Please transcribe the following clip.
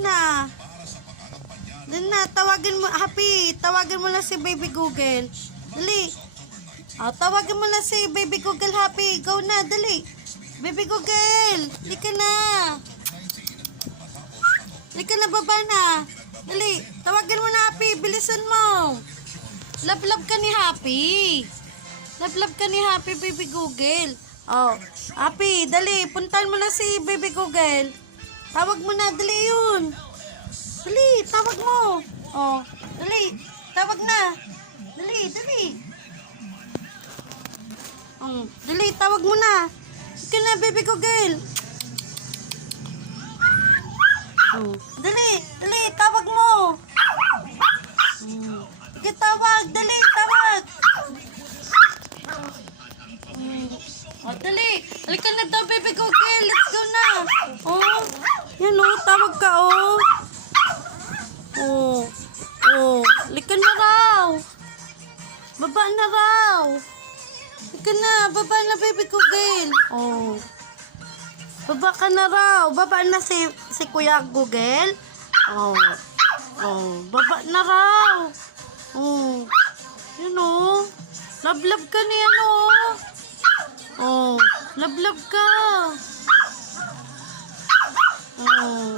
na. Dali na, tawagin mo, Happy, tawagin mo lang si Baby Google. Dali. Oh, tawagin mo lang si Baby Google, Happy. Go na, dali. Baby Google, lika na. Lika na, baba na. Dali, tawagin mo na, Happy. Bilisan mo. Love ka ni Happy. Love ka ni Happy, Baby Google. Oh, Happy, dali. Puntahan mo na si Baby Google. Tawag mo na, dali yun. Dali, tawag mo. Oh, dali. Tawag na. Dali. Dali, tawag mo na. Ika na, Baby Google. Dali, tawag mo. Ika, tawag. Dali, tawag. Oh, dali. Halika na daw, Baby Google. Let's go na. Oh, yan oh, tawag ka oh. Halika na raw. Baba na raw. Halika na, baba na, Baby Google. Oh. Baba ka na raw. Baba na si Kuya Google. Oh. Baba na raw. Oh. Yun oh. Love ka niya no. Oh. Love ka. Oh.